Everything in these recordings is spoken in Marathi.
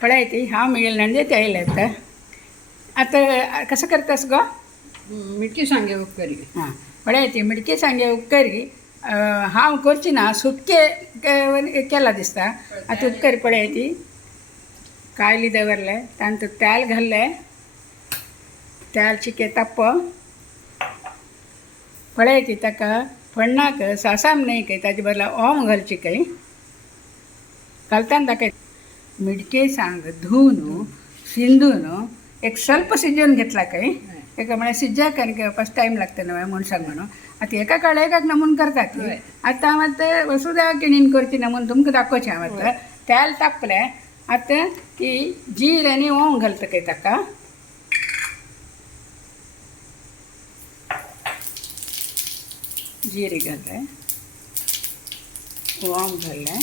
पळायती हांव मिळेल म्हणजे त्यायला येतं आता कसं करतास गो मिरची सांगे उपकारी हां पळायती मिडकी सांगे उपकारी हांव करची ना सुटके केला दिसता आता उपकारी पळायती कायली दवरले तांत तेल घाल्ले तेल चिके तप्प पळायती ताका फण्णाक सासाम न्हय काय ताजे बदला ओम घालची काय घालताना ताका मिडके सांग धुवन शिंदून एक ಸ್ವಲ್ಪ शिजवून घेतला काय एका म्हळ्यार शिज्जाक फस्ट टायम लागता न्हय मनशाक म्हणून आतां एका कळयकाक नमून करतात आतां हांव आतां वसुदा किणीन करची नमून तुमकां दाखोवचें हांव आतां तेल तापलें आतां ती जीर आनी ओंव घालता काय ताका जीरे घालें ओंव घालें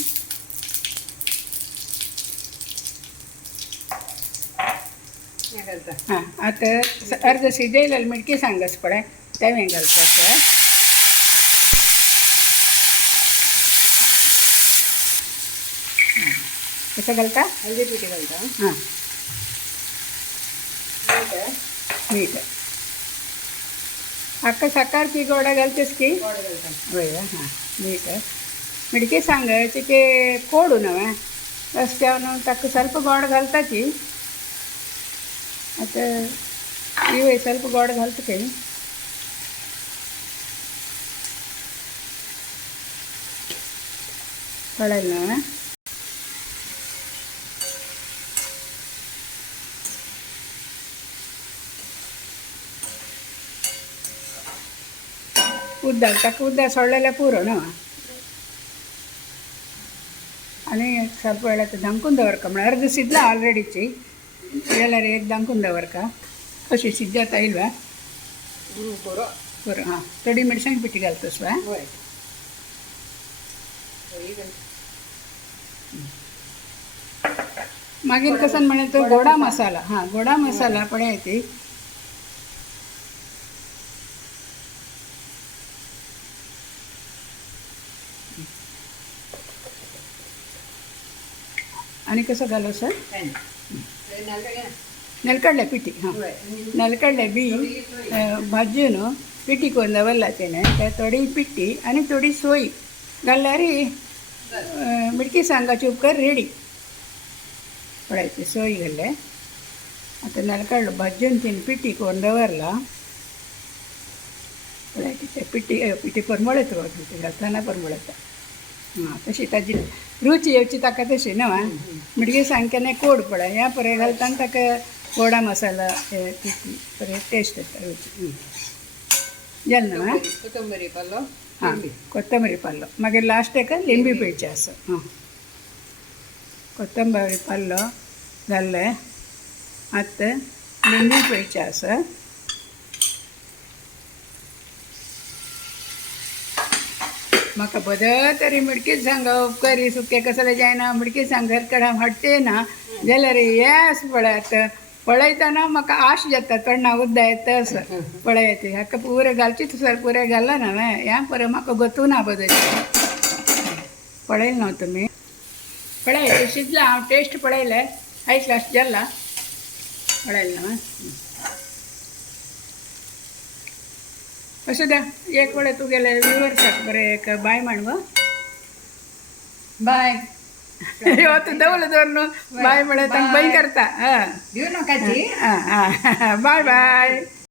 हां आतां अर्द शिजयलेले मिडकी सांगस पळय तें घालपाचें कसं घालता हळदी पिठी घालता हां मीठ अक्का साकार की गोडा घालतेस की गोड घालता होय हां मीठ मिडकी सांगायची की कोडू नव्हे रस्त्यावर ताका ಸ್ವಲ್ಪ गोड घालता ती आता इवे ಸ್ವಲ್ಪ गोड घालता काही कळेल ना उद्दाक ताका उद्दाक सोडलेल्या पुरो ना आनी ಸ್ವಲ್ಪ वेळ आता धांकून दवरका म्हळ्यार अर्द शिजला ऑलरेडीची जाल्यार एक धांकून दवरका कशी शिजता इल्वा पुरो पुरो हां थोडी मिरसांग पिठी घालतोस वा होय मागीर कसं म्हणे तो गोडा मसाला हां गोडा मसाला पळय ती आणि कसं घालो सर ನೆಲಕಡಲೆ ಪಿಟಿ ಹಾಂ ನೆಲಕಡಲೆ ಬಿ भाजून पिठी करून दवरला तेणें ते थोडी पिठी आनी थोडी सोय घाल्यार मिडकी सांगाची उपकार रेडी पळय सोय घाले आतां नेलकडलो भाजून तिने पिठी करून दवरला पळय ते पिठी परमळत घालतना परमळता हां तशी ताजी रुची येवची ताका तशी न्हय मिडकी सांगकेने कोड पळय ह्या पळय घालतना ताका गोडा मसाला बरें टेस्ट येता रुची जालें न्हय कोथंबरी पालो हां कोथंबरी पाल्लो मागीर लास्ट हाका लिंबी पिळचें आसा हां कोथंबरी पाल्लो घाल्ले आतां लिंबू पिळचें आसा म्हाका बदल तरी मिडकीच सांग उपकारी सुके कसले जायना मिडकी सांग घरकडे हाडचे ना जाल्यार येस पळयात पळयतना म्हाका आश जाता तोंडा उद्दा येता असं पळयाती हाका पुरे घालचीच सर पुरे घालना न्हय ह्या पळय म्हाका गोतू ना बदल पळयलें न्हय तुमी पळय शिजला हांव टेस्ट पळयलें आयज लास्ट जाल्ला पळयलें न्हय असं द्या एक वेळ तू गेले विवर्साक बरें एक बाय म्हण गो बाय हो तू दवलं दवर न्हू बाय म्हळ्यार तांकां बंद करता हं दिवं नाका ती हां हां बाय बाय